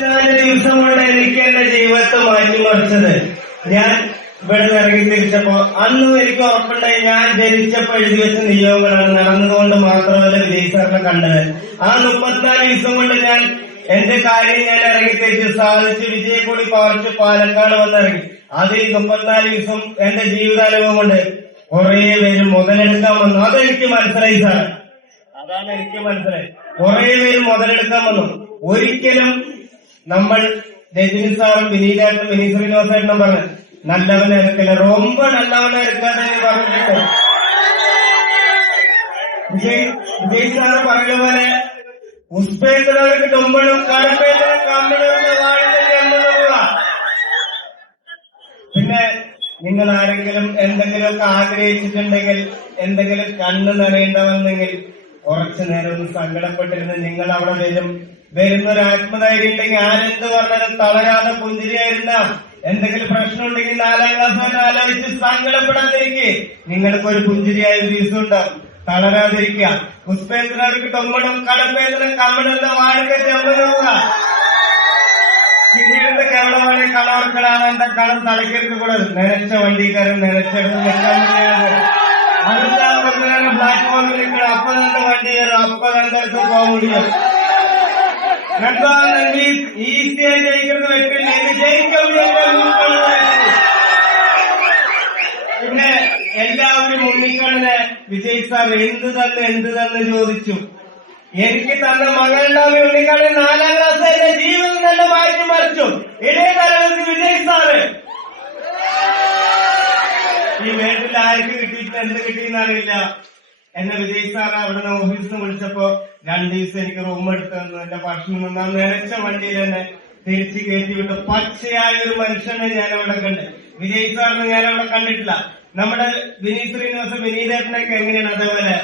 ദിവസം കൊണ്ട് എനിക്ക് എന്റെ ജീവിതത്തെ മാറ്റിമറിച്ചത് ഞാൻ ഇവിടെ നിന്ന് ഇറങ്ങി തിരിച്ചപ്പോ അന്നും എനിക്ക് ഉറപ്പുണ്ടായി ഞാൻ ജനിച്ചപ്പോ എഴുതി വെച്ച നിയോഗങ്ങളാണ് നടന്നതുകൊണ്ട് മാത്രമല്ല വിജയ് സാറിനെ കണ്ടത്. ആ മുപ്പത്തിനാല് ദിവസം കൊണ്ട് ഞാൻ എന്റെ കാര്യം ഞാൻ ഇറങ്ങി തിരിച്ച് സാധിച്ച് വിജയക്കൂടി കൂടി പറിച്ച് പാലക്കാട് വന്നിറങ്ങി. അത് ഈ മുപ്പത്തിനാല് ദിവസം എന്റെ ജീവിതാനുഭവം കൊണ്ട് കുറെ പേര് മുതലെടുക്കാൻ വന്നു. അതെനിക്ക് മനസ്സിലായി സാർ അതാണ് എനിക്ക് മനസ്സിലായി. കുറെ പേര് മുതലെടുക്കാൻ വന്നു. ഒരിക്കലും നമ്മൾ രജനിസാറും വിനീതായിട്ടും വിനീ ശ്രീനിവാസേട്ടനും പറഞ്ഞു നല്ലവനെ എടുക്കല്ലേ റൊമ്പ നല്ലവനെ എടുക്കാതെ പറഞ്ഞിട്ടുണ്ട് വിജയ് വിജയ് സാറ് പറഞ്ഞ പോലെ ഉസ്ബേക്കുന്നവർക്ക് ഡൊമ്പനും കടപ്പേറ്റ പിന്നെ നിങ്ങൾ ആരെങ്കിലും എന്തെങ്കിലുമൊക്കെ ആഗ്രഹിച്ചിട്ടുണ്ടെങ്കിൽ എന്തെങ്കിലും കണ്ണ് നിറയേണ്ടവന്നെങ്കിൽ കുറച്ചു നേരം ഒന്ന് സങ്കടപ്പെട്ടിരുന്ന് നിങ്ങൾ അവിടെ വരും. വരുന്ന ഒരു ആത്മധൈര്യം ഉണ്ടെങ്കിൽ ആരെന്ത് പറഞ്ഞാലും തളരാതെ പുഞ്ചിരിയായിരുന്ന എന്തെങ്കിലും പ്രശ്നം ഉണ്ടെങ്കിൽ നാലാം ക്ലാസ് വരെ ആലോചിച്ച് സങ്കടപ്പെടാതിരിക്കെ. നിങ്ങൾക്ക് ഒരു പുഞ്ചിരിയായ ദിവസം ഉണ്ടാവും തളരാതിരിക്കുക. പുഷ്പേന്ദ്രർക്ക് തൊമ്മണം കടപ്പേന്ദ്രൻ കമ്മണെന്ന വാഴക ചെമ്പനോക പിന്നീട് കേരളമാണ് കളവർക്കളാണ് എന്റെ കളം തലക്കെടുത്ത് കൂടെ നനച്ച വണ്ടിക്കാരൻ വേണ്ടിയാണ് അടുത്ത പ്ലാറ്റ്ഫോമിൽ അപ്പൊ തന്നെ വണ്ടി കയറും. അപ്പൊ തന്നെ പോകാൻ പിന്നെ എല്ലാവരും ഉണ്ണിക്കണ്ണെ വിജയ് സാർ എന്ത് തന്നെ എന്ത് തന്നെ ചോദിച്ചു. എനിക്ക് തന്ന മകളുണ്ടാവി ഉണ്ണിക്കണ്ണൻ നാലാം ക്ലാസ് എന്റെ ജീവിതം തന്നെ മാറ്റി മറിച്ചു. ഇടേ തലവർക്ക് വിജയ് സാറ്. ഈ വീട്ടിൽ ആർക്ക് കിട്ടിയിട്ട് എന്ത് കിട്ടിയെന്നറിയില്ല എന്നെ വിജയ് സാർ അവിടെ ഓഫീസിൽ വിളിച്ചപ്പോ രണ്ടു ദിവസം എനിക്ക് റൂം എടുത്തു തന്നു എന്റെ ഭക്ഷണം നിന്ന് നിലച്ച വണ്ടിയിൽ തന്നെ തിരിച്ചു കയറ്റി വിട്ടു. പച്ചയായ ഒരു മനുഷ്യനെ ഞാൻ അവിടെ കണ്ട്. വിജയ് സാറിനെ ഞാൻ അവിടെ കണ്ടിട്ടില്ല. നമ്മുടെ വിനീത് ശ്രീനിവാസ വിനീതേട്ടനൊക്കെ എങ്ങനെയാണ് അതേപോലെ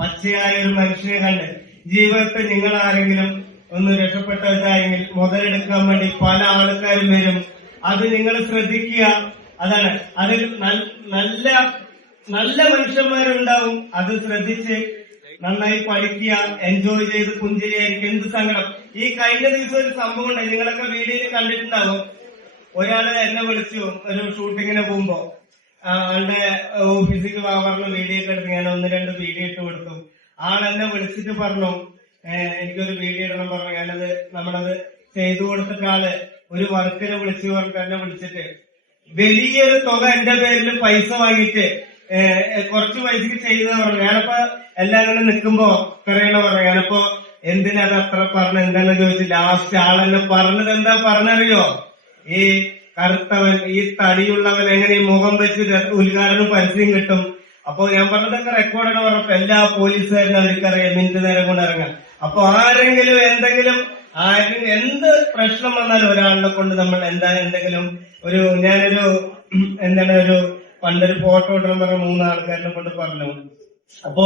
പച്ചയായ ഒരു മനുഷ്യനെ കണ്ട്? ജീവിതത്തിൽ നിങ്ങൾ ആരെങ്കിലും ഒന്ന് രക്ഷപ്പെട്ടവരായെങ്കിൽ മുതലെടുക്കാൻ വേണ്ടി പല ആൾക്കാരും വരും. അത് നിങ്ങൾ ശ്രദ്ധിക്കുക. അതാണ്. അതിൽ നല്ല നല്ല മനുഷ്യന്മാരുണ്ടാവും. അത് ശ്രദ്ധിച്ച് നന്നായി പഠിക്കുക എൻജോയ് ചെയ്ത് പുഞ്ചിരിയായിരിക്കും എന്ത് സങ്കടം? ഈ കഴിഞ്ഞ ദിവസം ഒരു സംഭവം ഉണ്ട് നിങ്ങളൊക്കെ വീഡിയോയിൽ കണ്ടിട്ടുണ്ടാവും ഒരാൾ എന്നെ വിളിച്ചു ഒരു ഷൂട്ടിങ്ങിന് പോകുമ്പോ. ആളുടെ ഓഫീസിൽ പറഞ്ഞു വീഡിയോ ഒക്കെ എടുത്ത് ഞാൻ ഒന്ന് രണ്ട് വീഡിയോ ഇട്ട് കൊടുത്തു. ആൾ എന്നെ വിളിച്ചിട്ട് പറഞ്ഞു "ഏഹ്, എനിക്കൊരു വീഡിയോ ഇടണം പറഞ്ഞു. ഞാനത് നമ്മളത് ചെയ്തു കൊടുത്തിട്ട് ആൾ ഒരു വർക്കിനെ വിളിച്ചു പറഞ്ഞിട്ട് എന്നെ വിളിച്ചിട്ട്. വലിയൊരു തുക എന്റെ പേരിൽ പൈസ വാങ്ങിയിട്ട് കുറച്ച് പൈസക്ക് ചെയ്തെന്ന് പറഞ്ഞു ഞാനപ്പോ എല്ലാം അങ്ങനെ നിൽക്കുമ്പോ പറയണ പറഞ്ഞു ഞാനിപ്പോ എന്തിനാ അത് അത്ര പറഞ്ഞു എന്താന്ന് ചോദിച്ചു ലാസ്റ്റ് ആളെന്നെ പറഞ്ഞത് എന്താ പറഞ്ഞറിയോ? ഈ കറുത്തവൻ ഈ തടിയുള്ളവൻ എങ്ങനെ ഈ മുഖം വെച്ച് ഉദ്ഘാടനം പരസ്യം കിട്ടും? അപ്പൊ ഞാൻ പറഞ്ഞതൊക്കെ റെക്കോർഡാണ് പറഞ്ഞപ്പോ എല്ലാ പോലീസുകാരും അവർക്കറിയാം. മിനിറ്റ് നേരം കൊണ്ട് ഇറങ്ങാൻ. അപ്പൊ ആരെങ്കിലും എന്തെങ്കിലും ആരും എന്ത് പ്രശ്നം വന്നാലും ഒരാളിനെ കൊണ്ട് നമ്മൾ എന്താ എന്തെങ്കിലും ഒരു ഞാനൊരു എന്താണ് ഒരു പണ്ടൊരു ഫോട്ടോ ഇടണം പറഞ്ഞ മൂന്ന് ആൾക്കാരിനെ കൊണ്ട് പറഞ്ഞു. അപ്പോ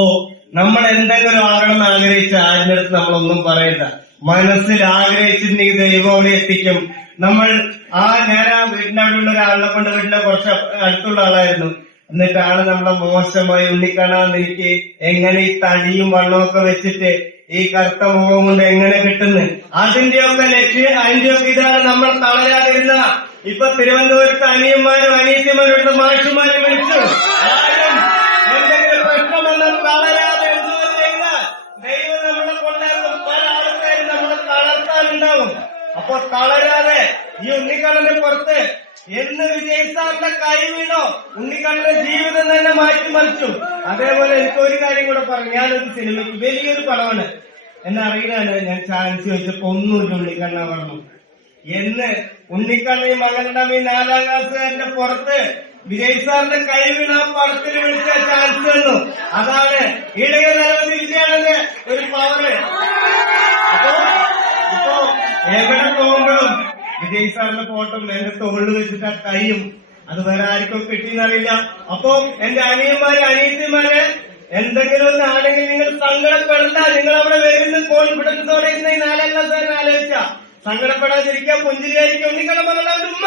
നമ്മൾ എന്തെങ്കിലും ആകണം ആഗ്രഹിച്ച ആരുടെ അടുത്ത് നമ്മളൊന്നും പറയണ്ട മനസ്സിൽ ആഗ്രഹിച്ചിട്ടുണ്ടെങ്കിൽ ദൈവം അവിടെ എത്തിക്കും. നമ്മൾ ആ ഞാൻ ആ വീടിന്റെ അവിടെയുള്ള ഒരാളെ കൊണ്ട് വീടിന്റെ കുറച്ച് അടുത്തുള്ള ആളായിരുന്നു. എന്നിട്ടാണ് നമ്മളെ മോശമായി ഉണ്ണിക്കാണാന്ന് എനിക്ക് എങ്ങനെ ഈ തടിയും വണ്ണമൊക്കെ വെച്ചിട്ട് ഈ കറുത്ത മുഖം കൊണ്ട് എങ്ങനെ കിട്ടുന്നു? അതിന്റെയൊക്കെ ലക്ഷ്യം അതിന്റെ ഒക്കെ ഇതാണ് നമ്മൾ തളരാതിരുന്ന. ഇപ്പൊ തിരുവനന്തപുരത്ത് അനിയന്മാരും അനിയത്തിമാരും മാഷുമാരും വിളിച്ചു. എന്തെങ്കിലും ദൈവം നമ്മളെ കൊണ്ടാകും. പല ആൾക്കാരും നമ്മളെ തളർത്താനുണ്ടാവും അപ്പൊ തളരാതെ ഈ ഉണ്ണിക്കണ്ണന്റെ പുറത്ത് എന്ന് വിജയിച്ചാറിന്റെ കൈ വീണോ ഉണ്ണിക്കണ്ണന്റെ ജീവിതം തന്നെ മാറ്റിമറിച്ചു അതേപോലെ എനിക്ക് ഒരു കാര്യം കൂടെ പറഞ്ഞു ഞാനൊരു സിനിമയ്ക്ക് വലിയൊരു പടമാണ്. എന്നെ അറിയാനാണ് ഞാൻ ചാൻസ് ചോദിച്ചപ്പോ ഒന്നുമില്ല ഉണ്ണിക്കണ്ണ പറഞ്ഞു. എന്ന് ഉണ്ണിക്കണ്ണി മകളുടെ നാലാം ക്ലാസ്സുകാരന്റെ പുറത്ത് വിജയ് സാറിന്റെ കൈ വീണ പടത്തിൽ വിളിച്ച ചാൻസ് തന്നു. അതാണ് ഇളയ വിജയ് സാറിന്റെ ഫോട്ടോ എന്റെ തോളിൽ വെച്ചിട്ട് ആ കൈയും അത് വേറെ ആർക്കും കിട്ടിയെന്നറിയില്ല. അപ്പൊ എന്റെ അനിയന്മാര് അനിയത്തിമാരെ എന്തെങ്കിലും ഒന്ന് ആണെങ്കിൽ നിങ്ങൾ സങ്കടപ്പെടണ്ട. നിങ്ങൾ അവിടെ വരുന്ന കോൺഫിഡൻസോടെ ഇരുന്ന് ഈ നാലാം ക്ലാസ് ആലോചിച്ച സങ്കടപ്പെടാതിരിക്കാൻ പുഞ്ചിരിയായിരിക്കും നിങ്ങളുടെ മകളുടെ ഉമ്മ.